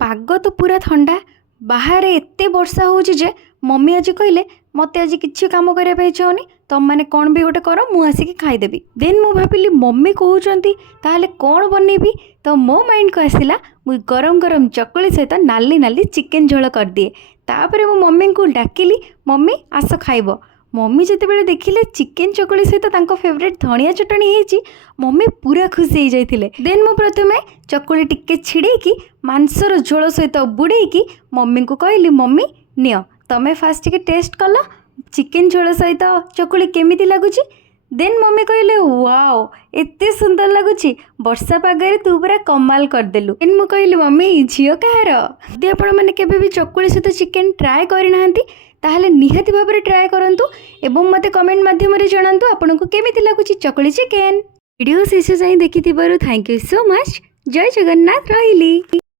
पाग तो पूरा ठंडा बाहर एते वर्षा होउछि जे मम्मी आज कहले मते आज किछि काम करिया पे इच्छा होनी तुम मैंने कौन भी गोटे कर मु आसिक खाईदेवी। देन मु भाविली मम्मी कहउचंती ताहले कौन बनैबी तो मो माइंड को आसिला मु गरम गरम चकुली सहित नाली नाली चिकेन झोल कर दिए। तापरे मो मम्मी को डाकिली मम्मी आस खाइब। मम्मी जितेबाला देखिले चिकेन चकुली सहित तांको फेवरेट धनिया चटनी हेची मम्मी पूरा खुशी हो जाइथिले। देन मु प्रथमे चकुली टिके छिड़ेकी मांसर झोल सहित बुड़ेकी मम्मी को कहली मम्मी नियो तमे फास्ट के टेस्ट कल चिकेन झोल सहित चकुली केमिति लागुची। देन मम्मी कहले वाओ एते सुंदर लगुची वर्षा पागरे तू पूरा कमाल करदेलु। देन मु कहली मम्मी झियो कहार यदि आपण मैंने केबे भी चकुली सहित चिकेन ट्राए करिनाहांती ताहले निहाती भाव में ट्राए करंतु एवं मते कमेंट माध्यम रे जणांतु आपनको केमिति लागुची चकुली चिकेन। वीडियो शेष जाई देखिथिबारु थैंक यू सो मच। जय जगन्नाथ रहिली।